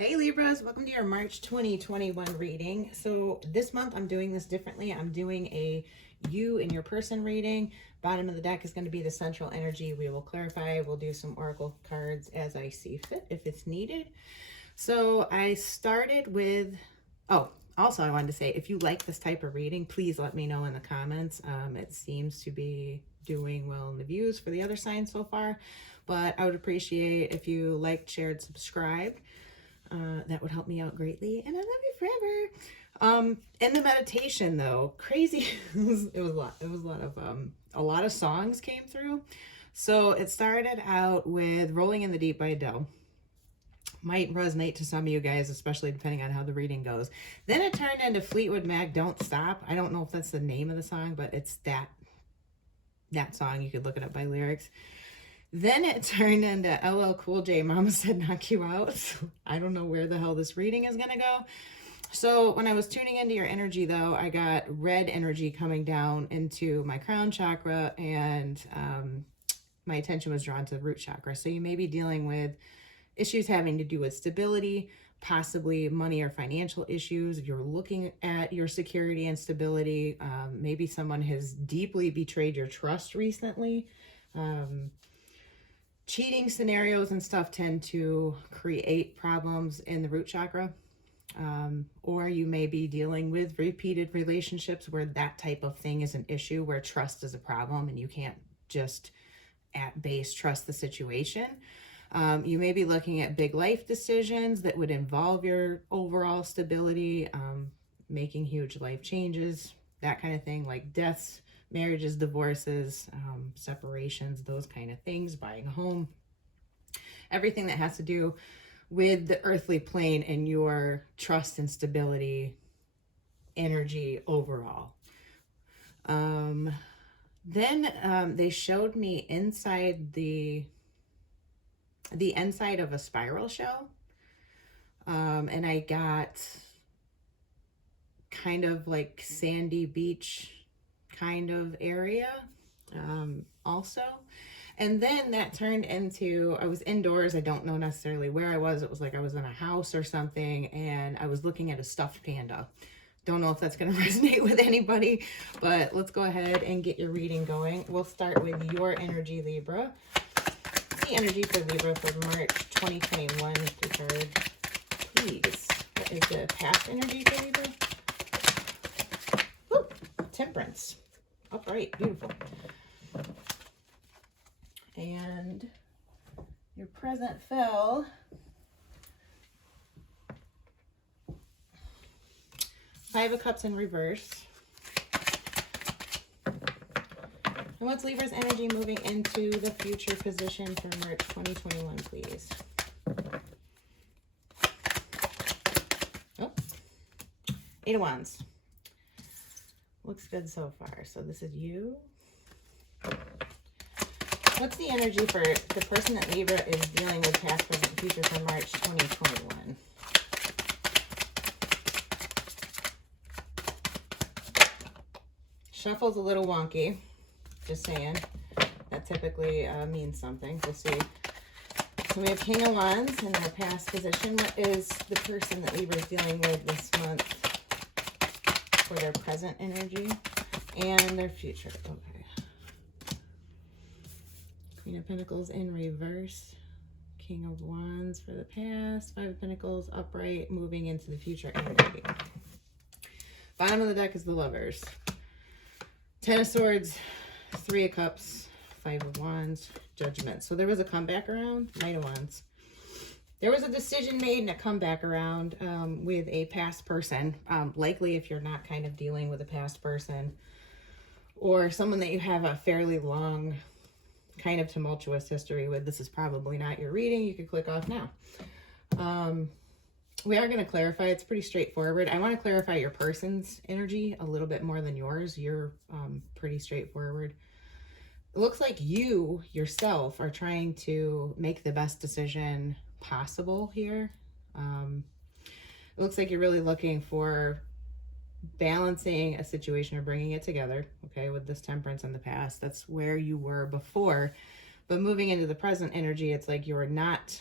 Hey Libras, welcome to your March 2021 reading. So this month I'm doing this differently. I'm doing a you and your person reading. Bottom of the deck is going to be the central energy. We will clarify. We'll do some oracle cards as I see fit if it's needed. So I started with, also I wanted to say, if you like this type of reading, please let me know in the comments. It seems to be doing well in the views for the other signs so far, but I would appreciate if you liked, shared, subscribed. That would help me out greatly, and I love you forever. In the meditation though, crazy, it was a lot. It was a lot of songs came through. So it started out with Rolling in the Deep by Adele. Might resonate to some of you guys, especially depending on how the reading goes. Then it turned into Fleetwood Mac, Don't Stop. I don't know if that's the name of the song, but it's that song. You could look it up by lyrics. Then it turned into LL Cool J, Mama Said Knock You Out. I don't know where the hell this reading is going to go. So when I was tuning into your energy, though, I got red energy coming down into my crown chakra, and my attention was drawn to the root chakra. So you may be dealing with issues having to do with stability, possibly money or financial issues. If you're looking at your security and stability, maybe someone has deeply betrayed your trust recently. Cheating scenarios and stuff tend to create problems in the root chakra. Or you may be dealing with repeated relationships where that type of thing is an issue, where trust is a problem and you can't just at base trust the situation. You may be looking at big life decisions that would involve your overall stability, making huge life changes, that kind of thing, like deaths, marriages, divorces, separations, those kind of things, buying a home, everything that has to do with the earthly plane and your trust and stability energy overall. Then they showed me inside the inside of a spiral shell, and I got kind of like sandy beach kind of area also. And then that turned into, I was indoors. I don't know necessarily where I was. It was like I was in a house or something, and I was looking at a stuffed panda. Don't know if that's going to resonate with anybody, but let's go ahead and get your reading going. We'll start with your energy, Libra. The energy for Libra for March 2021 card, please. What is the past energy for Libra? Woo! Temperance. Upright. Beautiful. And your present fell Five of Cups in reverse. And what's Libra's energy moving into the future position for March 2021, please? Oh, Eight of Wands. Looks good so far. So this is you. What's the energy for the person that Libra is dealing with, past, present, future for March 2021? Shuffle's a little wonky. Just saying. That typically means something. We'll see. So we have King of Wands in their past position. What is the person that Libra is dealing with this month for their present energy and their future? Okay. Queen of Pentacles in reverse. King of Wands for the past. Five of Pentacles upright, moving into the future energy. Bottom of the deck is the Lovers. Ten of Swords, Three of Cups, Five of Wands, Judgment. So there was a comeback around. Knight of Wands. There was a decision made and a comeback around with a past person. Likely if you're not kind of dealing with a past person or someone that you have a fairly long kind of tumultuous history with, this is probably not your reading. You can click off now. We are going to clarify. It's pretty straightforward. I want to clarify your person's energy a little bit more than yours. You're pretty straightforward. It looks like you yourself are trying to make the best decision possible here. It looks like you're really looking for balancing a situation or bringing it together, okay, with this Temperance in the past. That's where you were before. But moving into the present energy, it's like you're not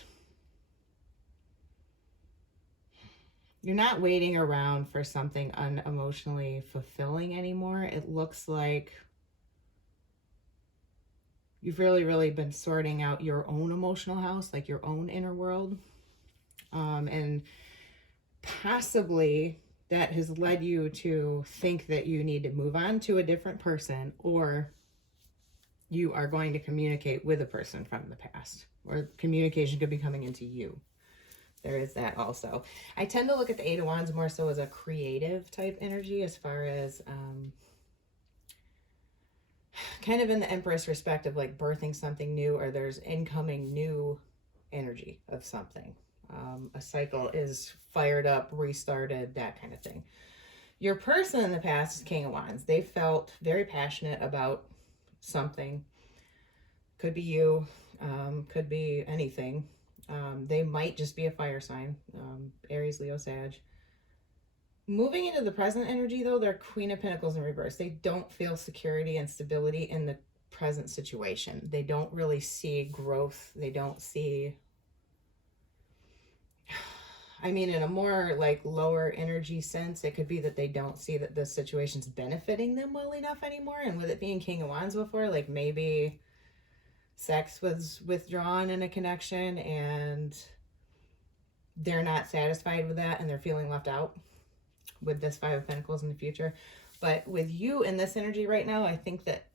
you're not waiting around for something unemotionally fulfilling anymore. It looks like you've really been sorting out your own emotional house, like your own inner world. And possibly that has led you to think that you need to move on to a different person, or you are going to communicate with a person from the past, or communication could be coming into you. There is that also. I tend to look at the Eight of Wands more so as a creative type energy, as far as kind of in the Empress respect of like birthing something new, or there's incoming new energy of something. A cycle is fired up, restarted, that kind of thing. Your person in the past is King of Wands. They felt very passionate about something. Could be you, could be anything. They might just be a fire sign, Aries, Leo, Sag. Moving into the present energy, though, they're Queen of Pentacles in reverse. They don't feel security and stability in the present situation. They don't really see growth. They don't see... I mean, in a more like lower energy sense, it could be that they don't see that this situation's benefiting them well enough anymore. And with it being King of Wands before, like maybe sex was withdrawn in a connection and they're not satisfied with that and they're feeling left out with this Five of Pentacles in the future. But with you in this energy right now, I think that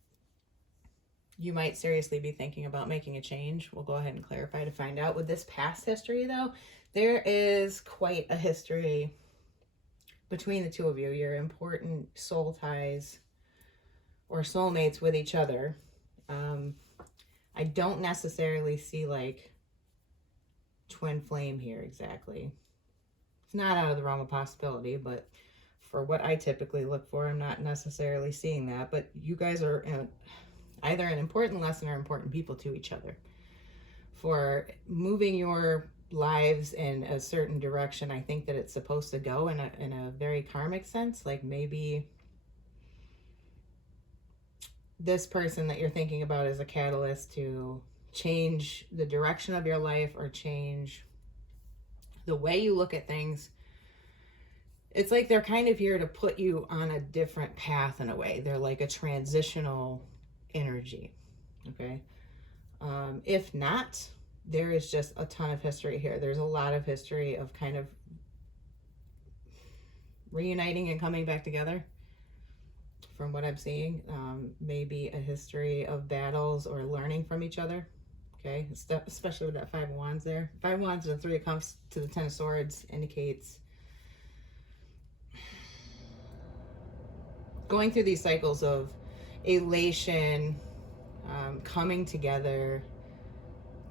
you might seriously be thinking about making a change. We'll go ahead and clarify to find out. With this past history, though, there is quite a history between the two of you. Your important soul ties or soulmates with each other. I don't necessarily see like twin flame here exactly. It's not out of the realm of possibility, but for what I typically look for, I'm not necessarily seeing that. But you guys are either an important lesson or important people to each other. For moving your lives in a certain direction, I think that it's supposed to go in a very karmic sense. Like maybe this person that you're thinking about is a catalyst to change the direction of your life or change the way you look at things. It's like they're kind of here to put you on a different path in a way. They're like a transitional energy, okay? If not, there is just a ton of history here. There's a lot of history of kind of reuniting and coming back together from what I'm seeing. Maybe a history of battles or learning from each other, okay? Especially with that Five of Wands there. Five of Wands and Three of Cups to the Ten of Swords indicates going through these cycles of elation, coming together,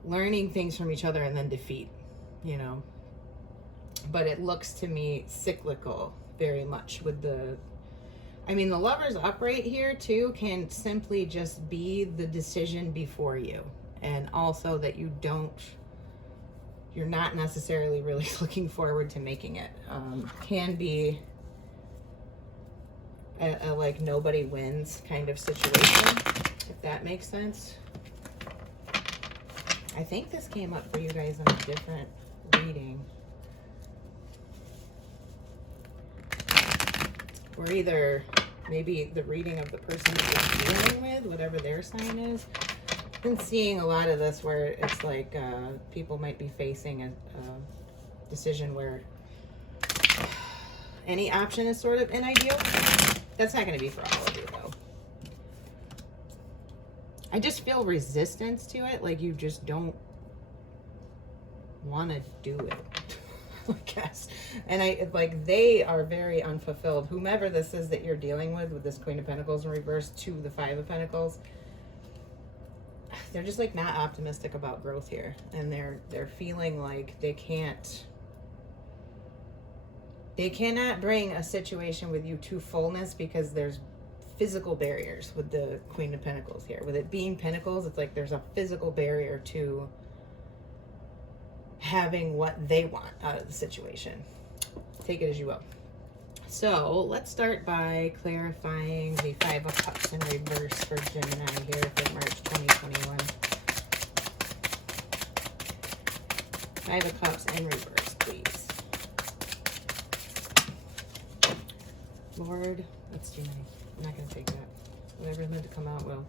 learning things from each other, and then defeat, you know. But it looks to me cyclical very much with the... I mean, the Lover's upright here too can simply just be the decision before you. And also that you're not necessarily really looking forward to making it. Can be a like nobody wins kind of situation, if that makes sense. I think this came up for you guys in a different reading. Or either maybe the reading of the person that you're dealing with, whatever their sign is. I've been seeing a lot of this where it's like people might be facing a decision where any option is sort of an ideal. That's not going to be for all of you, though. I just feel resistance to it, like you just don't want to do it, I guess. And they are very unfulfilled. Whomever this is that you're dealing with this Queen of Pentacles in reverse to the Five of Pentacles, they're just like not optimistic about growth here. And they're feeling like they cannot bring a situation with you to fullness because there's physical barriers with the Queen of Pentacles here. With it being Pentacles, it's like there's a physical barrier to having what they want out of the situation. Take it as you will. So let's start by clarifying the Five of Cups in reverse for Gemini here for March 2021. Five of Cups in reverse, please. Lord, that's too many. I'm not going to take that. Whatever's meant to come out will.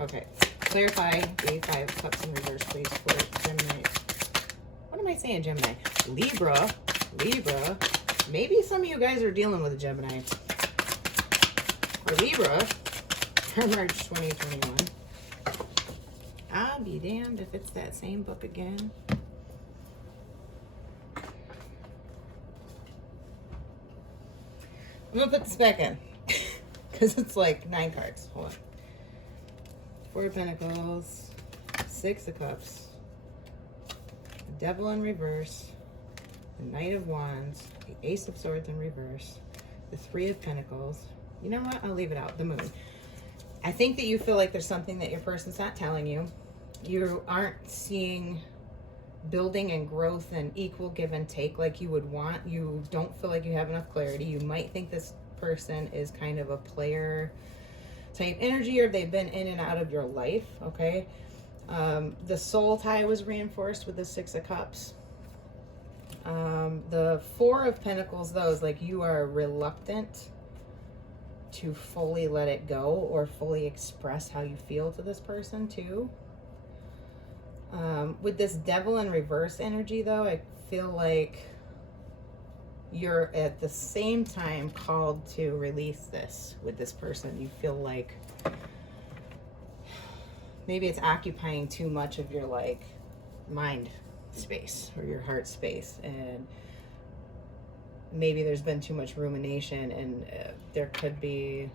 Okay. Clarify the 5 of Cups in reverse, please, for Gemini. What am I saying, Gemini? Libra. Libra. Maybe some of you guys are dealing with a Gemini. Or Libra for March 2021. I'll be damned if it's that same book again. I'm going to put this back in. Because it's like 9 cards. Hold on. 4 of Pentacles. 6 of Cups. The Devil in reverse. The Knight of Wands. The Ace of Swords in reverse. The 3 of Pentacles. You know what? I'll leave it out. The Moon. I think that you feel like there's something that your person's not telling you. You aren't seeing building and growth and equal give and take like you would want. You don't feel like you have enough clarity. You might think this person is kind of a player type energy, or they've been in and out of your life, okay? The soul tie was reinforced with the 6 of Cups. The 4 of Pentacles, though, is like you are reluctant to fully let it go or fully express how you feel to this person, too. With this Devil in reverse energy, though, I feel like you're at the same time called to release this with this person. You feel like maybe it's occupying too much of your like mind space or your heart space, and maybe there's been too much rumination, and there could be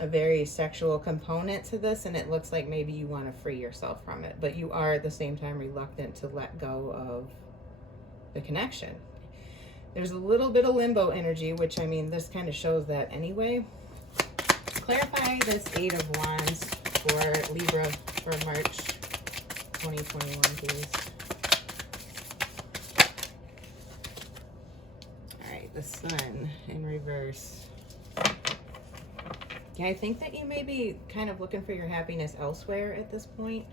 a very sexual component to this, and it looks like maybe you want to free yourself from it, but you are at the same time reluctant to let go of the connection. There's a little bit of limbo energy, which, I mean, this kind of shows that anyway. Clarify this 8 of Wands for Libra for March 2021, please. All right, the Sun in reverse. Yeah, I think that you may be kind of looking for your happiness elsewhere at this point.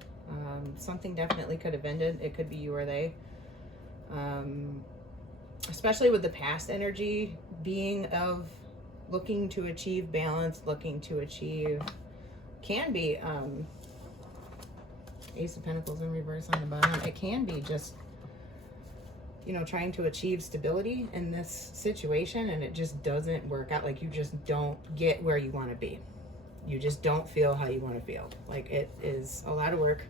Something definitely could have ended. It could be you or they. Especially with the past energy being of looking to achieve balance, looking to achieve, can be Ace of Pentacles in reverse on the bottom. It can be just, you know, trying to achieve stability in this situation, and it just doesn't work out. Like, you just don't get where you want to be. You just don't feel how you want to feel. Like, it is a lot of work,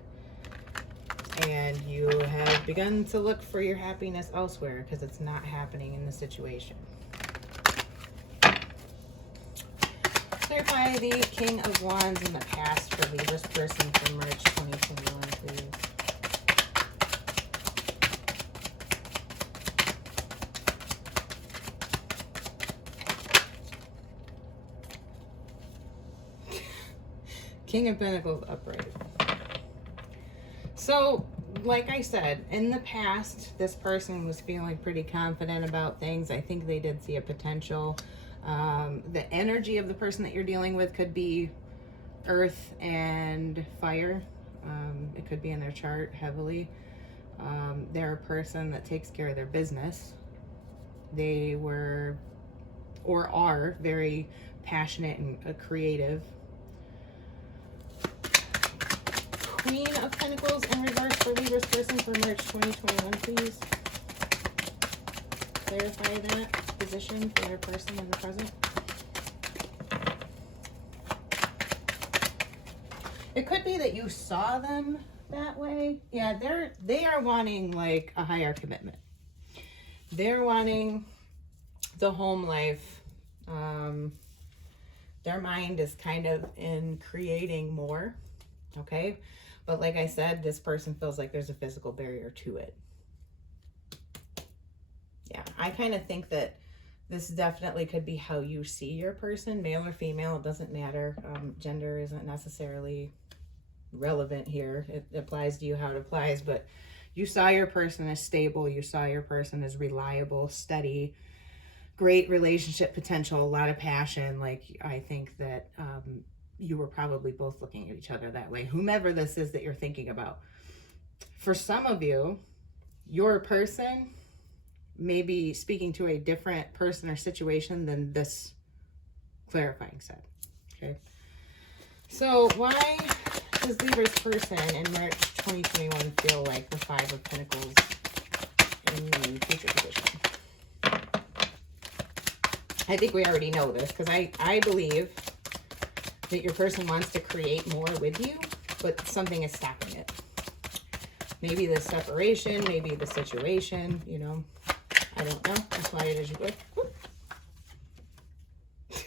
and you have begun to look for your happiness elsewhere because it's not happening in the situation. Clarify the King of Wands in the past for Libra's person for March 2021, please. King of Pentacles upright. So, like I said, in the past, this person was feeling pretty confident about things. I think they did see a potential. The energy of the person that you're dealing with could be earth and fire. It could be in their chart heavily. They're a person that takes care of their business. They were or are very passionate and creative. Queen of Pentacles in reverse for Libra's person for March 2021, please. Clarify that position for their person in the present. It could be that you saw them that way. Yeah, they are wanting like a higher commitment. They're wanting the home life. Their mind is kind of in creating more. Okay. But like I said, this person feels like there's a physical barrier to it. Yeah, I kind of think that this definitely could be how you see your person, male or female. It doesn't matter. Gender isn't necessarily relevant here. It applies to you how it applies, but you saw your person as stable. You saw your person as reliable, steady, great relationship potential, a lot of passion. Like, I think that you were probably both looking at each other that way, whomever this is that you're thinking about. For some of you, your person maybe speaking to a different person or situation than this clarifying set. Okay. So why does Libra's person in March 2021 feel like the Five of Pentacles in the future position? I think we already know this, because I believe that your person wants to create more with you, but something is stopping it. Maybe the separation, maybe the situation, you know. I don't know. That's why it is you go.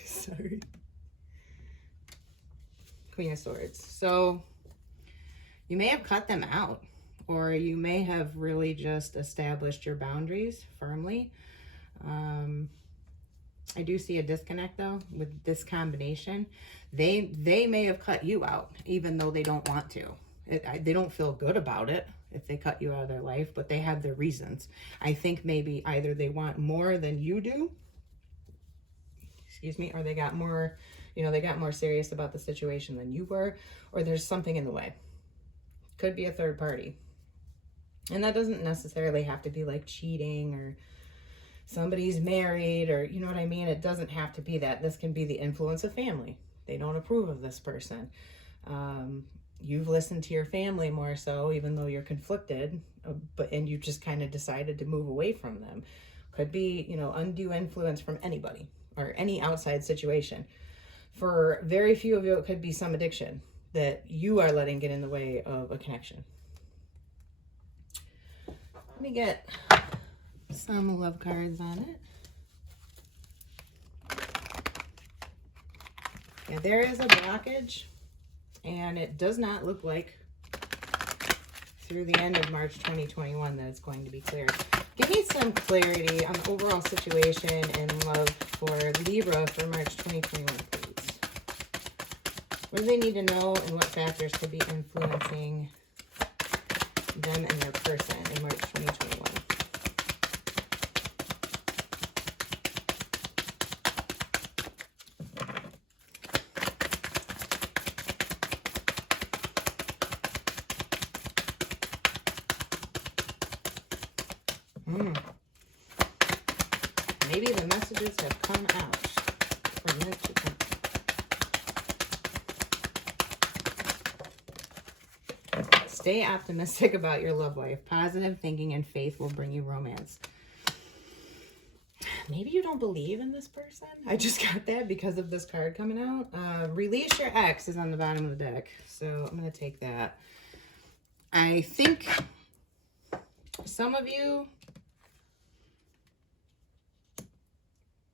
Sorry. Queen of Swords. So you may have cut them out, or you may have really just established your boundaries firmly. I do see a disconnect though with this combination. They may have cut you out even though they don't want to. They don't feel good about it if they cut you out of their life, but they have their reasons. I think maybe either they want more than you do, excuse me, or they got more, you know, they got more serious about the situation than you were, or there's something in the way. Could be a third party. And that doesn't necessarily have to be like cheating or somebody's married, or you know what I mean? It doesn't have to be that. This can be the influence of family. They don't approve of this person. You've listened to your family more so, even though you're conflicted, and you just kind of decided to move away from them. Could be, you know, undue influence from anybody or any outside situation. For very few of you, it could be some addiction that you are letting get in the way of a connection. Let me get some love cards on it. Yeah, there is a blockage, and it does not look like through the end of March 2021 that it's going to be cleared. Give me some clarity on the overall situation and love for Libra for March 2021, please. What do they need to know, and what factors could be influencing them and their person in March 2021? Maybe the messages have come out or meant to come. Stay optimistic about your love life. Positive thinking and faith will bring you romance. Maybe you don't believe in this person. I just got that because of this card coming out. Release your ex is on the bottom of the deck. So I'm going to take that. I think some of you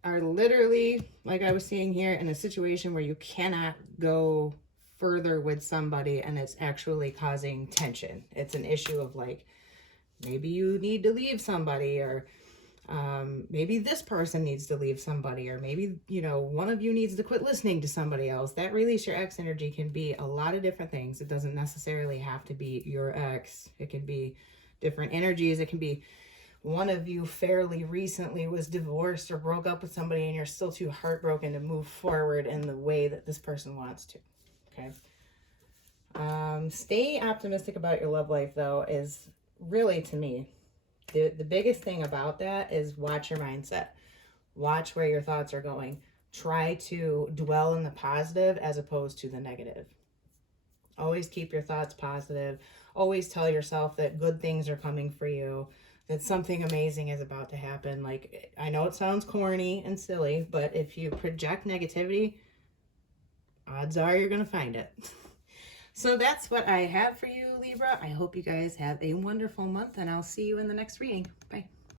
are literally, like I was seeing here, in a situation where you cannot go further with somebody and it's actually causing tension. It's an issue of like, maybe you need to leave somebody, or maybe this person needs to leave somebody, or maybe, you know, one of you needs to quit listening to somebody else. That release your ex energy can be a lot of different things. It doesn't necessarily have to be your ex. It can be different energies. It can be one of you fairly recently was divorced or broke up with somebody and you're still too heartbroken to move forward in the way that this person wants to. Okay. Stay optimistic about your love life, though, is really, to me, the biggest thing about that is watch your mindset. Watch where your thoughts are going. Try to dwell in the positive as opposed to the negative. Always keep your thoughts positive. Always tell yourself that good things are coming for you, that something amazing is about to happen. Like, I know it sounds corny and silly, but if you project negativity, odds are you're going to find it. So that's what I have for you, Libra. I hope you guys have a wonderful month, and I'll see you in the next reading. Bye.